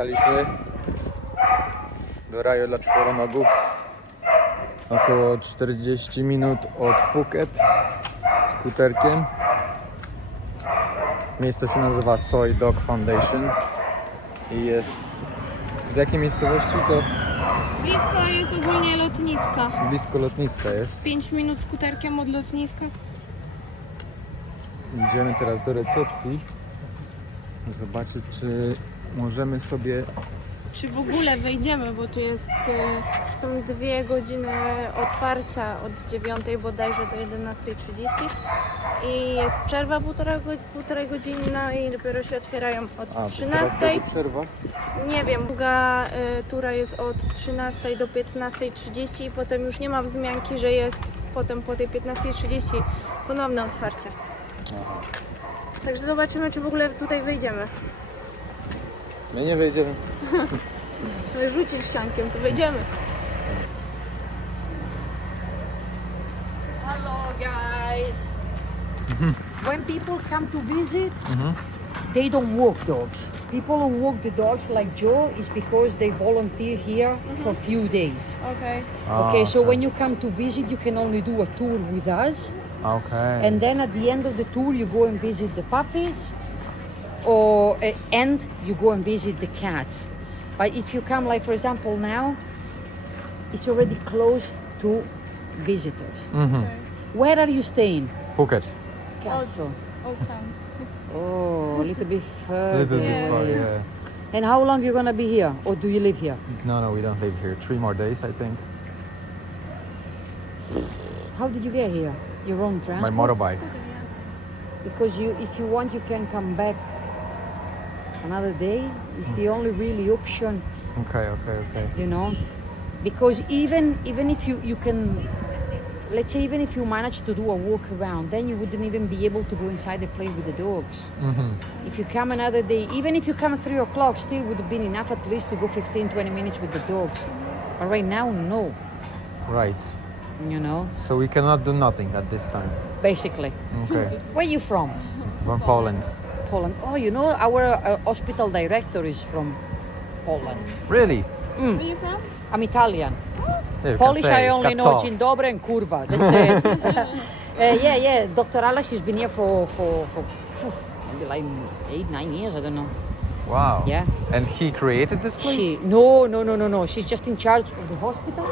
Przyjechaliśmy do raju dla czworonogów. Około 40 minut od Phuket skuterkiem. Miejsce się nazywa Soi Dog Foundation i jest w jakiej miejscowości to? Blisko jest ogólnie lotniska. Blisko lotniska jest. 5 minut skuterkiem od lotniska. Idziemy teraz do recepcji zobaczyć, czy możemy sobie... Czy w ogóle wejdziemy, bo tu jest, są 2 godziny otwarcia od 9 bodajże do 11:30 i jest przerwa półtorej godziny i dopiero się otwierają od 13. Przerwa? Nie wiem, druga tura jest od 13 do 15:30 i potem już nie ma wzmianki, że jest potem po tej 15:30 ponowne otwarcie. Aha. Także zobaczymy, czy w ogóle tutaj wejdziemy. My nie wejdziemy. Rzucić ściankiem, to wejdziemy. Hello guys. When people come to visit, they don't walk dogs. People who walk the dogs like Joe is because they volunteer here for a few days. Okay. Okay, so when you come to visit, you can only do a tour with us. Okay. And then at the end of the tour, you go and visit the puppies, and you go and visit the cats. But if you come, like for example now, it's already closed to visitors. Where are you staying? Phuket. Castle. Old Town. Oh, a little bit further. Little bit Yeah. far, yeah. And how long you gonna be here, or do you live here? No, we don't live here. 3 more days, I think. How did you get here? Your own My transport? motorbike. Because if you want, you can come back another day. It's the only really option, Okay. you know. Because even if you can, let's say even if you manage to do a walk around, then you wouldn't even be able to go inside and play with the dogs. If you come another day, even if you come at 3 o'clock, still would have been enough at least to go 15-20 minutes with the dogs. But right now, no, Right. you know, So we cannot do nothing at this time. basically. Okay. Where are you from? From Poland. Poland. Oh, you know, our hospital director is from Poland. Really? Where are you from? I'm Italian. Yeah, you can Polish say I only know cazzo. dzień dobry and kurwa. That's it. Yeah. Dr. Ala, she's been here for maybe like 8-9 years, I don't know. Wow. Yeah. And he created this place? No. She's just in charge of the hospital.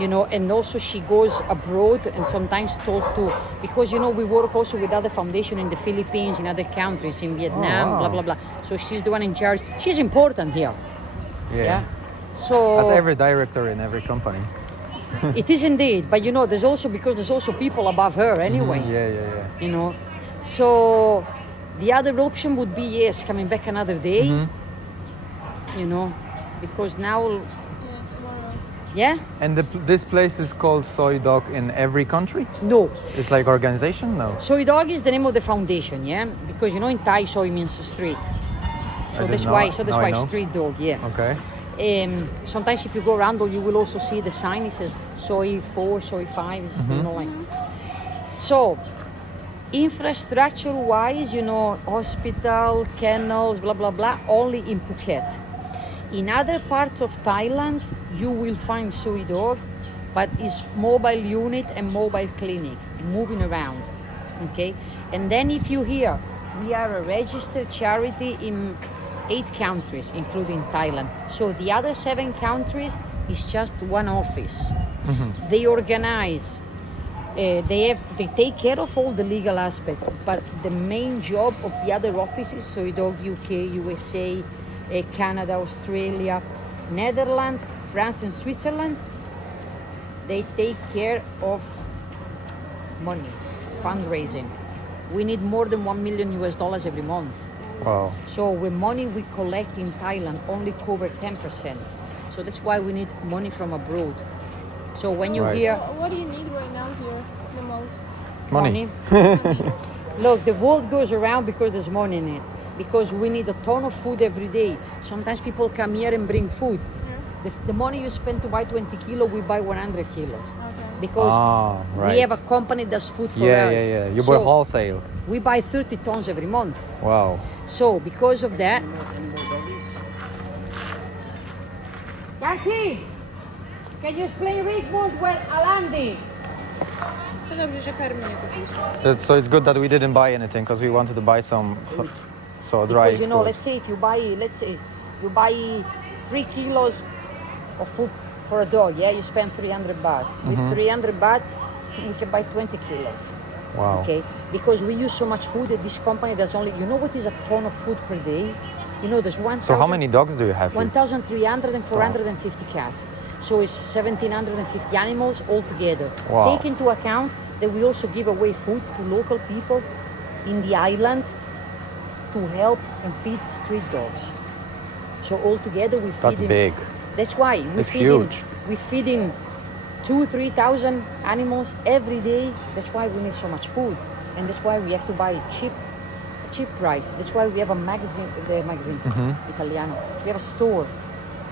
You know, and also she goes abroad and sometimes talk to, because you know we work also with other foundations in the Philippines, in other countries, in Vietnam, wow. blah blah blah. So she's the one in charge. She's important here. Yeah. So As every director in every company. it is indeed, but you know, there's also people above her anyway. Yeah. You know, so the other option would be yes, coming back another day. You know, because now, Yeah, tomorrow. yeah, And this place is called Soi Dog in every country? no. It's like organization? No. Soi Dog is the name of the foundation, yeah, because you know in Thai soy means street. So didn't that's know why. it. So that's Now I why know. street dog, yeah. Okay. Sometimes if you go around, you will also see the sign. It says Soi 4, Soi 5. You know, like. So, infrastructure-wise, you know, hospital, kennels, blah blah blah, only in Phuket. In other parts of Thailand, you will find Soi Dog, but it's mobile unit and mobile clinic, moving around. Okay, and then if you hear, we are a registered charity in 8 countries, including Thailand. So the other 7 countries is just one office. They organize, they take care of all the legal aspect, but the main job of the other offices, Soi Dog UK, USA, Canada, Australia, Netherlands, France and Switzerland, they take care of money, fundraising. We need more than $1 million every month. Wow. So the money we collect in Thailand only cover 10%. So that's why we need money from abroad. So when you Right. hear What do you need right now here the most? Money. Look, the world goes around because there's money in it. Because we need a ton of food every day. Sometimes people come here and bring food. The money you spend to buy 20 kilos, we buy 100 kilos. Okay. Because right. we have a company that does food for us. Yeah. You So buy wholesale. we buy 30 tons every month. Wow. So because of that, Marcin, can you explain Rickwood where Alandi? To dobrze, że karmy nie kupiliśmy. So it's good that we didn't buy anything because we wanted to buy some so dry Because you know, food. let's say if you buy, you buy 3 kilos of food for a dog, yeah, you spend 300 baht. With 300 baht, we can buy 20 kilos. Wow. Okay, because we use so much food that this company does only, you know what is a ton of food per day? You know, there's 1,000. So how many dogs do you have here? 1,300 and 450 cats. So it's 1,750 animals altogether. Wow. Take into account that we also give away food to local people in the island to help and feed street dogs. So altogether we feed That's in, big. That's why It's huge. We feed in 2,000-3,000 animals every day. That's why we need so much food, and that's why we have to buy cheap price. That's why we have a magazine, Italiano. We have a store.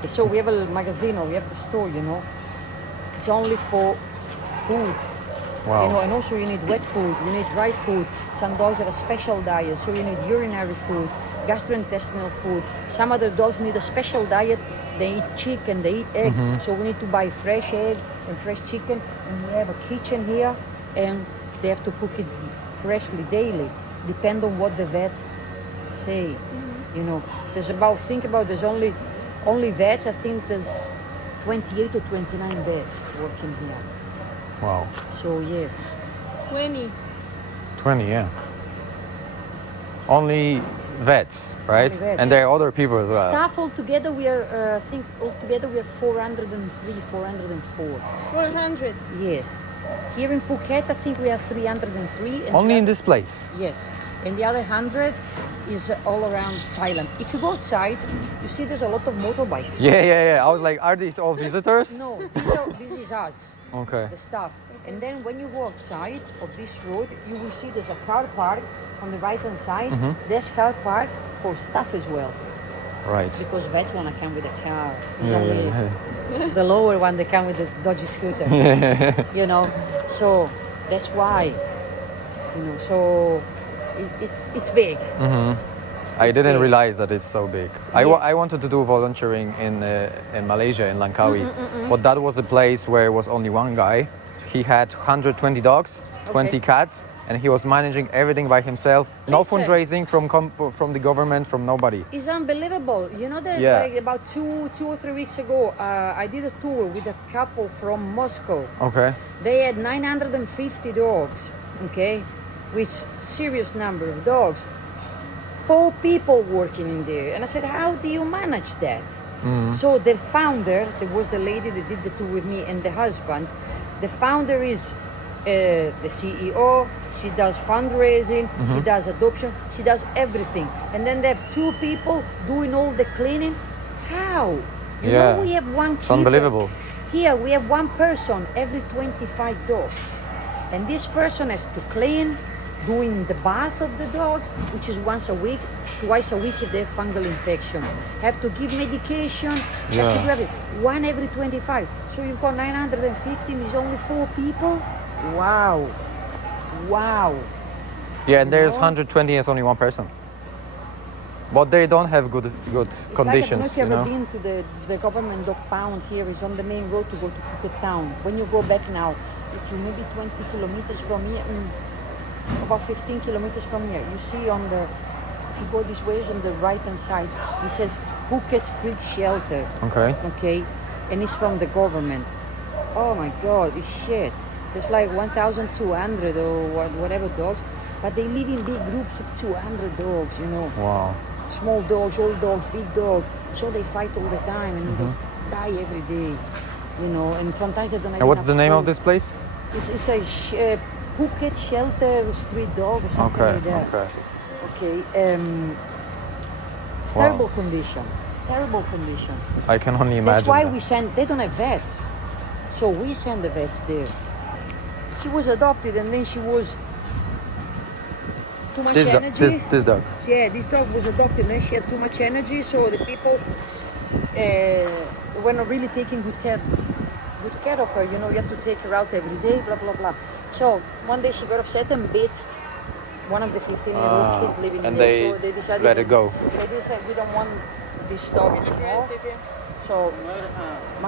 So we have a magazzino, we have the store, you know. It's only for food. Wow. You know, and also you need wet food, you need dry food. Some dogs have a special diet, so you need urinary food, gastrointestinal food. Some other dogs need a special diet. They eat chicken, they eat eggs. So we need to buy fresh egg and fresh chicken. And we have a kitchen here, and they have to cook it freshly daily, depend on what the vet say. You know, there's about, there's only vets. I think there's 28 or 29 vets working here. Wow. So yes. 20. 20, yeah. Only vets, right? Only vets. And there are other people as well. Staff altogether, we are, I think altogether we are 403, 404. 400. Yes. Here in Phuket, I think we have 303. And Only the in other- this place. Yes. And the other 100 is all around Thailand. If you go outside, you see there's a lot of motorbikes. Yeah. I was like, are these all visitors? No, this is us, Okay. the staff. And then when you go outside of this road, you will see there's a car park on the right hand side. There's car park for staff as well. Right. Because vets want to come with a car. It's Yeah, only yeah. the lower one, they come with the dodgy scooter. You know, so that's why. You know, so it's big. I didn't big. realize that it's so big. Yes. I wanted to do volunteering in Malaysia, in Langkawi, but that was a place where it was only one guy. He had 120 dogs, 20 cats, and he was managing everything by himself. No Listen. fundraising from the government, from nobody. It's unbelievable. You know that Yeah. like about 2 or 3 weeks ago, I did a tour with a couple from Moscow. Okay. They had 950 dogs, okay, which serious number of dogs. 4 people working in there, and I said, how do you manage that? So the founder, there was the lady that did the tour with me, and the husband. The founder is the CEO. She does fundraising. She does adoption. She does everything. And then they have 2 people doing all the cleaning. How? You know, we have one It's keeper. unbelievable. Here we have one person every 25 dogs, and this person has to clean, doing the bath of the dogs, which is once a week, twice a week if they have fungal infection. Have to give medication, have to do everything. One every 25. So you've got 950 and there's only 4 people? Wow. Wow. Yeah, and there's No. 120 and it's only one person. But they don't have good It's conditions, like, I don't know if you you've know. ever been to the government dog pound here. It's on the main road to go to Phuket town. When you go back now, it's maybe 20 kilometers from here, about 15 kilometers from here. You see on the, if you go this way, it's on the right hand side, it says Phuket Street Shelter, Okay. okay? And it's from the government. Oh my God, it's shit. There's like 1,200 or whatever dogs, but they live in big groups of 200 dogs, you know. Wow. Small dogs, old dogs, big dogs. So they fight all the time and they die every day, you know. And sometimes they don't have And what's enough the name of food. this place? It's a Phuket Shelter Street Dog or something Okay. like that. Okay. Okay. It's Wow. terrible condition. Terrible condition. I can only imagine. That's why that. we send. They don't have vets, so we send the vets there. She was adopted and then she was too much energy. This dog. Yeah, this dog was adopted and she had too much energy, so the people were not really taking good care of her. You know, you have to take her out every day, blah, blah, blah. So one day she got upset and bit one of the 15-year-old kids living in and there. they So they decided let it go. They decided we don't want this dog anymore. So,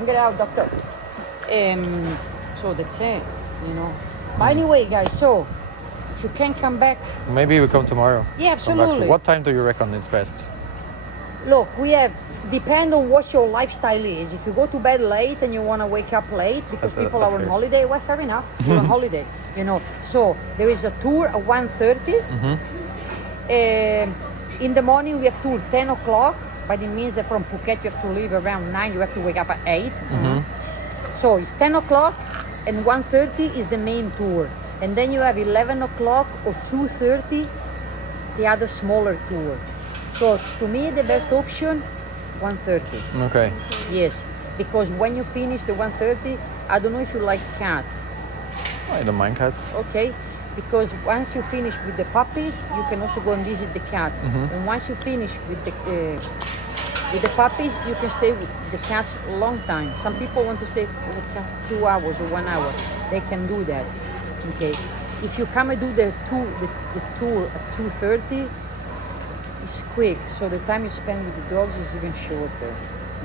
get out, doctor. So that's it, you know. But anyway, guys, so if you can come back, Maybe we come tomorrow. yeah, Come back to- absolutely. What time do you reckon is best? Look, we have, depend on what your lifestyle is. If you go to bed late and you want to wake up late because people that's are on great. holiday, well, fair enough. You're on holiday, you know. So there is a tour at 1:30. In the morning we have tour 10 o'clock, but it means that from Phuket you have to leave around 9. You have to wake up at 8. So it's 10 o'clock and 1:30 is the main tour. And then you have 11 o'clock or 2:30, the other smaller tour. So to me, the best option, 1:30. Okay. Yes, because when you finish the 1:30, I don't know if you like cats. I don't mind cats. Okay, because once you finish with the puppies, you can also go and visit the cats. And once you finish with the puppies, you can stay with the cats a long time. Some people want to stay with cats 2 hours or 1 hour. They can do that. Okay, if you come and do the tour at 2:30, it's quick. So the time you spend with the dogs is even shorter.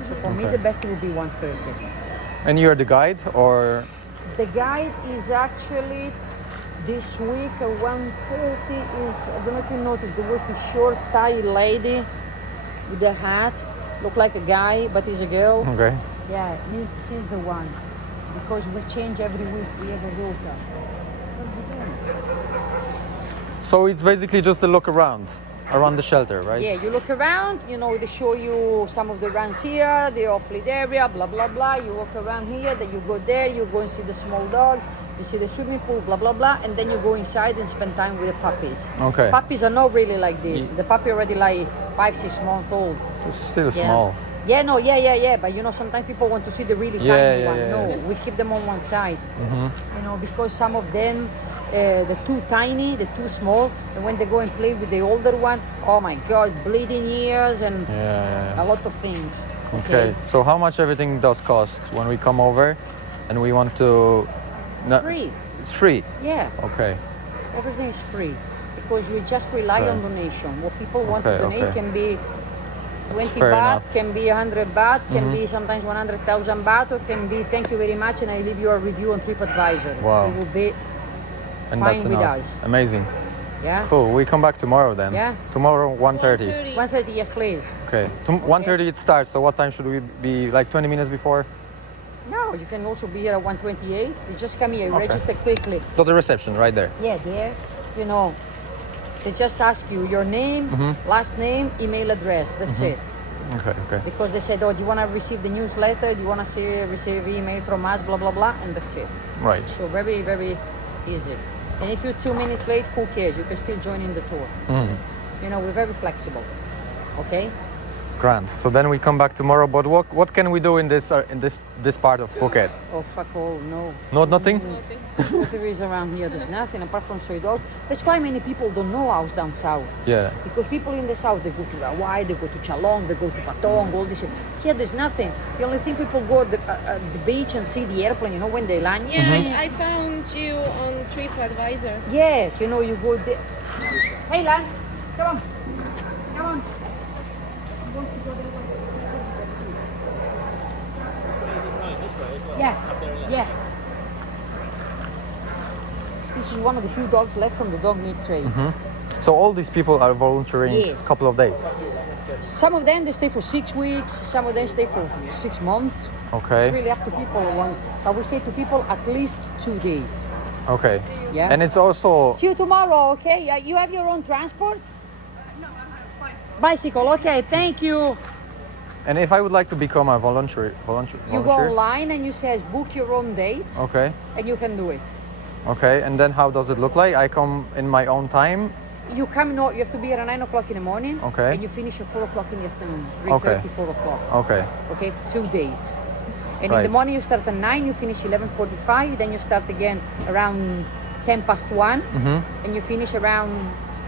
So for me, Okay. the best will be 1:30. And you're the guide, or The guide is actually this week at 1:30 is, I don't know if you noticed, there was this short Thai lady with the hat, look like a guy, but he's a girl. okay? Yeah, she's the one. Because we change every week, we have a rota. So it's basically just a look around the shelter, right? Yeah, you look around, you know, they show you some of the runs here, the off-lead area, blah, blah, blah. You walk around here, then you go there, you go and see the small dogs, you see the swimming pool, blah, blah, blah, and then you go inside and spend time with the puppies. Okay. Puppies are not really like this. The puppy already like 5-6 months old. It's still Yeah. small. Yeah, no, yeah. But you know, sometimes people want to see the really Yeah, tiny yeah, ones. yeah, No, yeah. we keep them on one side. You know, because some of them, they're too tiny, they're too small, and when they go and play with the older one, oh my God, bleeding ears and Yeah. a lot of things. Okay. So how much everything does cost when we come over, and we want to? No, Free. It's free. Yeah, Okay. everything is free because we just rely Okay. on donation. What people want Okay, to donate okay. can be 20 fair baht, enough. can be 100 baht, can be sometimes 100,000 baht, or can be thank you very much and I leave you a review on TripAdvisor. Wow. It will be, And Fine that's with enough. us. Amazing. yeah. Cool. We come back tomorrow then. Yeah. Tomorrow 1:30. 1:30, yes, please. Okay. 1:30 it starts. So what time should we be? Like 20 minutes before? No, you can also be here at 1:28. You just come here, Okay. register quickly. To the reception, right there. Yeah, there, you know, they just ask you your name, last name, email address. That's it. Okay. Okay. Because they said, oh, do you want to receive the newsletter? Do you want to receive email from us? Blah, blah, blah. And that's it. Right. So very, very easy. And if you're 2 minutes late, who cares? You can still join in the tour. You know, we're very flexible. Okay? Grand. So then we come back tomorrow. But what can we do in this part of Phuket? Oh, fuck all, no. Not nothing. What there is around here, there's nothing apart from Soi Dog. That's why many people don't know us down south. Yeah. Because people in the south, they go to Rawai, they go to Chalong, they go to Patong, all this shit. Here, there's nothing. The only thing people go at the beach and see the airplane, you know, when they land. Yeah, I found you on TripAdvisor. Yes, you know, you go there. Hey, Lan, come on. Come on. Yeah. This is one of the few dogs left from the dog meat trade. So all these people are volunteering Yes. a couple of days. Some of them they stay for 6 weeks, some of them stay for 6 months. Okay. It's really up to people. But we say to people at least 2 days. Okay. Yeah. And it's also See you tomorrow, okay? Yeah, you have your own transport? No, I have bicycle. Okay, thank you. and if I would like to become a volunteer. You go online and you says book your own dates Okay. and you can do it. Okay. And then how does it look like? I come in my own time. You come, no, you have to be here at 9 o'clock in the morning. Okay. And you finish at 4 o'clock in the afternoon. 3:30, Okay. 4 o'clock. Okay. Okay, for 2 days. And in Right. the morning you start at 9, you finish 11:45, then you start again around 10 past 1, and you finish around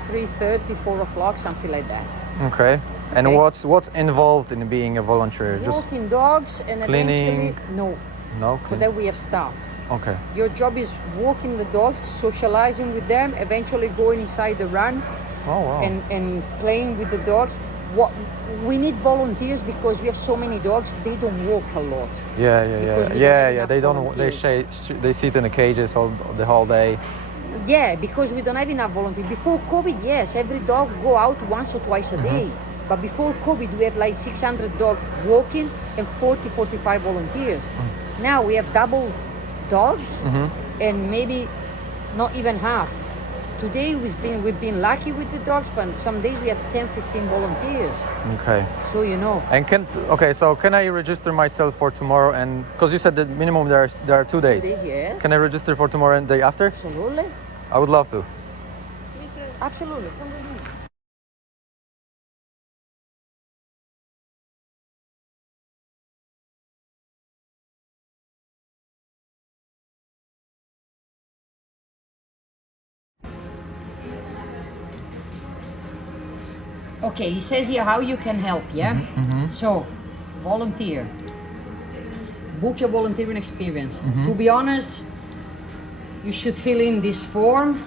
3:30, 4 o'clock, something like that. Okay. And Okay. what's involved in being a volunteer? Just Walking dogs and cleaning? eventually, no, no. for that we have staff. Okay. Your job is walking the dogs, socializing with them, eventually going inside the run Oh wow. and playing with the dogs. what we need volunteers because we have so many dogs. They don't walk a lot. Because we don't have enough They don't. They sit in the cages all the whole day. Yeah, because we don't have enough volunteers. Before COVID, yes, every dog go out once or twice a day. But before COVID, we had like 600 dogs walking and 45 volunteers. Now we have double dogs and maybe not even half. Today we've been lucky with the dogs, but some days we have 10, 15 volunteers. Okay. So you know. And can I register myself for tomorrow? And because you said the minimum there are 2 days. 2 days, yes. Can I register for tomorrow and the day after? Absolutely. I would love to. Absolutely. Come with me. Okay, he says here how you can help, yeah? So, volunteer. Book your volunteering experience. To be honest, you should fill in this form.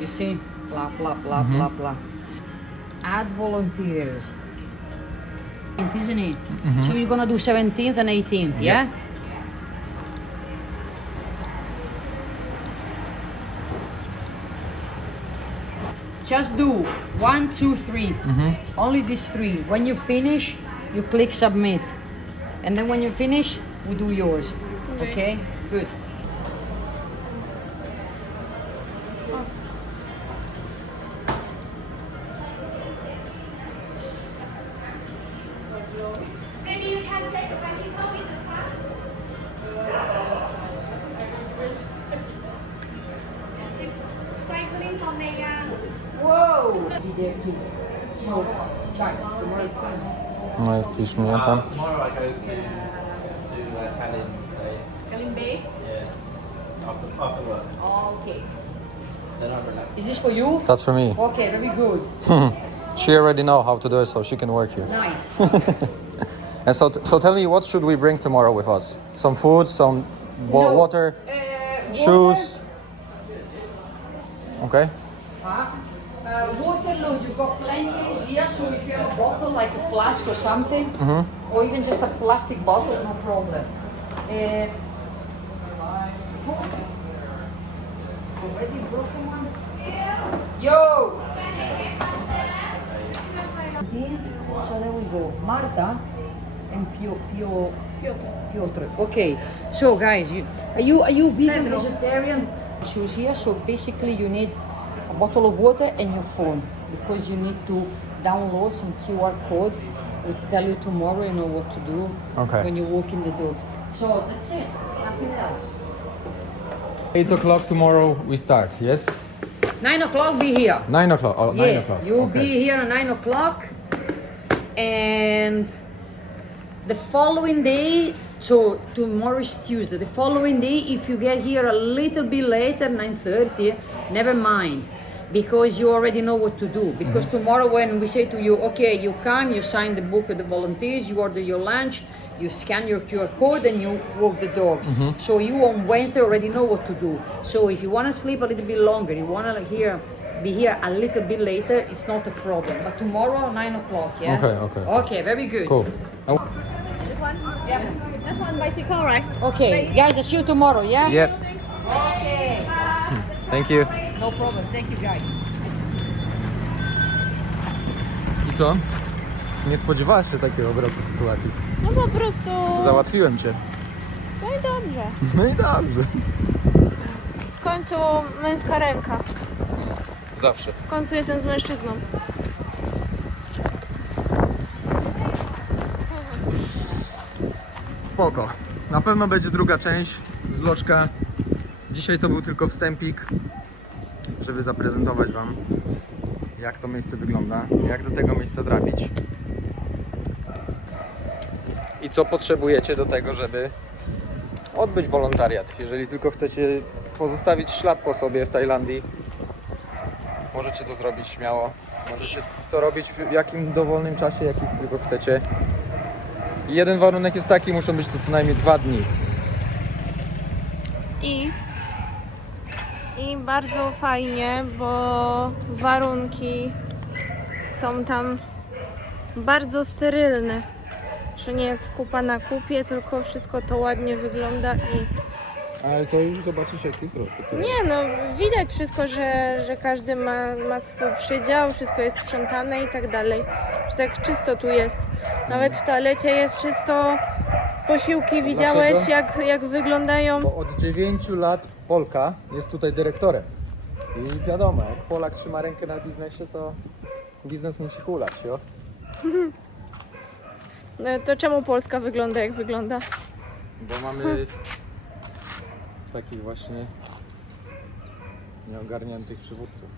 You see, blah, blah, blah, blah, blah. Add volunteers. Isn't it? So you're gonna do 17th and 18th, yeah? Just do 1, 2, 3. Only these 3. When you finish, you click submit. And then when you finish, we do yours. Okay? Good. Maybe you can take a bicycle with the car. Cycling from Megan. Whoa! Be there too. So, try. Tomorrow. No, jakiś mnie tam. Tomorrow I go to Tallinn. Kalim Bay? Yeah. After work. Okay. Then I'm relaxed. Is this for you? That's for me. Okay, very good. She already know how to do it, so she can work here. Nice. And so tell me, what should we bring tomorrow with us? Some food, some No. water, shoes. Okay. Water, look, you've got plenty here, so if you have a bottle, like a flask or something, or even just a plastic bottle, no problem. Food. Already broken one? Yo! So there we go. Marta and Piotr. Okay, so guys, are you vegan, vegetarian? Choose here, so basically you need a bottle of water and your phone because you need to download some QR code. We'll tell you tomorrow, you know what to do when you walk in the door. So that's it, nothing else. 8 o'clock tomorrow we start, yes? 9 o'clock be here. 9 o'clock, oh, 9 Yes, o'clock. you'll be here at 9 o'clock. And the following day, so tomorrow is Tuesday. The following day, if you get here a little bit later, 9:30, never mind, because you already know what to do. Because tomorrow when we say to you, okay, you come, you sign the book with the volunteers, you order your lunch, you scan your QR code and you walk the dogs. So you on Wednesday already know what to do. So if you want to sleep a little bit longer, you want to be here a little bit later, it's not a problem. But tomorrow, 9 o'clock, yeah? Okay. Okay, very good. Cool. This one? Yeah. This one bicycle, right? Okay, guys, I'll see you tomorrow, yeah? Yep. Okay. Thank you. No problem. Thank you, guys. I co? Nie spodziewałaś się takiego obrotu sytuacji. No po prostu... Załatwiłem cię. No i dobrze. No i dobrze. W końcu męska ręka. Zawsze. W końcu jestem z mężczyzną. Spoko. Na pewno będzie druga część z vloczka. Dzisiaj to był tylko wstępik, żeby zaprezentować wam, jak to miejsce wygląda, jak do tego miejsca trafić i co potrzebujecie do tego, żeby odbyć wolontariat. Jeżeli tylko chcecie pozostawić ślad po sobie w Tajlandii, możecie to zrobić śmiało. Możecie to robić w jakim dowolnym czasie, jaki tylko chcecie. I jeden warunek jest taki, muszą być to co najmniej 2 dni. I bardzo fajnie, bo warunki są tam bardzo sterylne. Że nie jest kupa na kupie, tylko wszystko to ładnie wygląda i... Ale to już zobaczysz jak jutro. Nie no, widać wszystko, że każdy ma swój przydział, wszystko jest sprzątane i tak dalej. Że tak czysto tu jest. Nawet w toalecie jest czysto. Posiłki widziałeś jak wyglądają? Bo od 9 lat Polka jest tutaj dyrektorem. I wiadomo, jak Polak trzyma rękę na biznesie, to biznes musi hulać, jo? No to czemu Polska wygląda jak wygląda? Bo mamy takich właśnie nieogarniętych przywódców.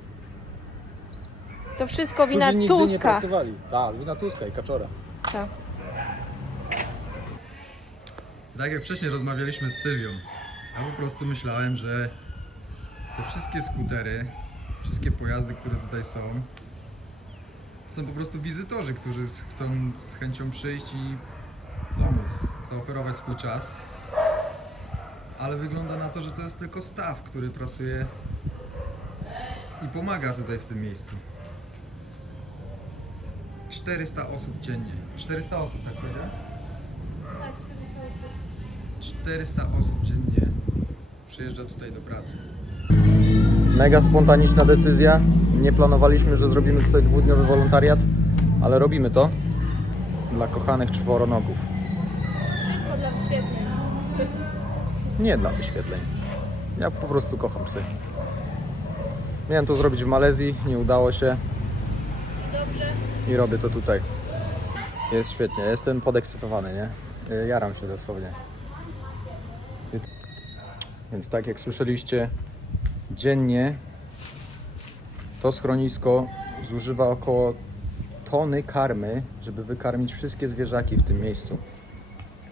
To wszystko wina Którzy nigdy nie Tuska. pracowali. Tak, wina Tuska i Kaczora. Tak. Tak jak wcześniej rozmawialiśmy z Sylwią, ja po prostu myślałem, że te wszystkie skutery, wszystkie pojazdy, które tutaj są po prostu wizytorzy, którzy chcą z chęcią przyjść i pomóc, zaoferować swój czas. Ale wygląda na to, że to jest tylko staw, który pracuje i pomaga tutaj w tym miejscu. 400 osób dziennie. 400 osób, tak powiedziałem? 400 osób dziennie przyjeżdża tutaj do pracy. Mega spontaniczna decyzja. Nie planowaliśmy, że zrobimy tutaj 2-dniowy wolontariat, ale robimy to dla kochanych czworonogów. Wszystko dla wyświetleń. Nie dla wyświetleń. Ja po prostu kocham psy. Miałem to zrobić w Malezji, nie udało się. Dobrze. I robię to tutaj. Jest świetnie, jestem podekscytowany, nie? Jaram się dosłownie. Więc tak jak słyszeliście, dziennie to schronisko zużywa około tony karmy, żeby wykarmić wszystkie zwierzaki w tym miejscu.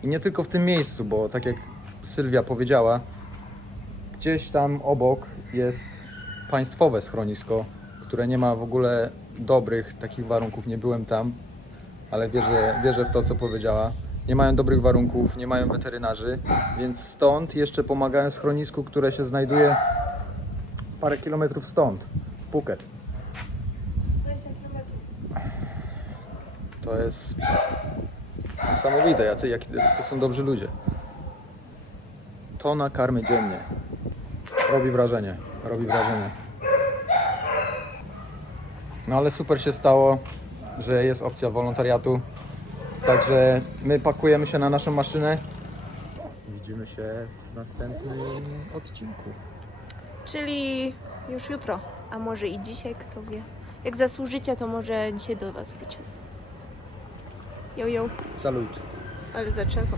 I nie tylko w tym miejscu, bo tak jak Sylwia powiedziała, gdzieś tam obok jest państwowe schronisko, które nie ma w ogóle dobrych takich warunków. Nie byłem tam, ale wierzę w to, co powiedziała. Nie mają dobrych warunków, nie mają weterynarzy, więc stąd jeszcze pomagają schronisku, które się znajduje parę kilometrów stąd, w Phuket. 20 km. To jest niesamowite, jacy to są dobrzy ludzie. Tona karmy dziennie. Robi wrażenie, robi wrażenie. No ale super się stało, że jest opcja wolontariatu. Także my pakujemy się na naszą maszynę. Widzimy się w następnym odcinku. Czyli już jutro, a może i dzisiaj, kto wie. Jak zasłużycie, to może dzisiaj do Was wrócimy. Jo, jo, Salut. ale zatrzęsą.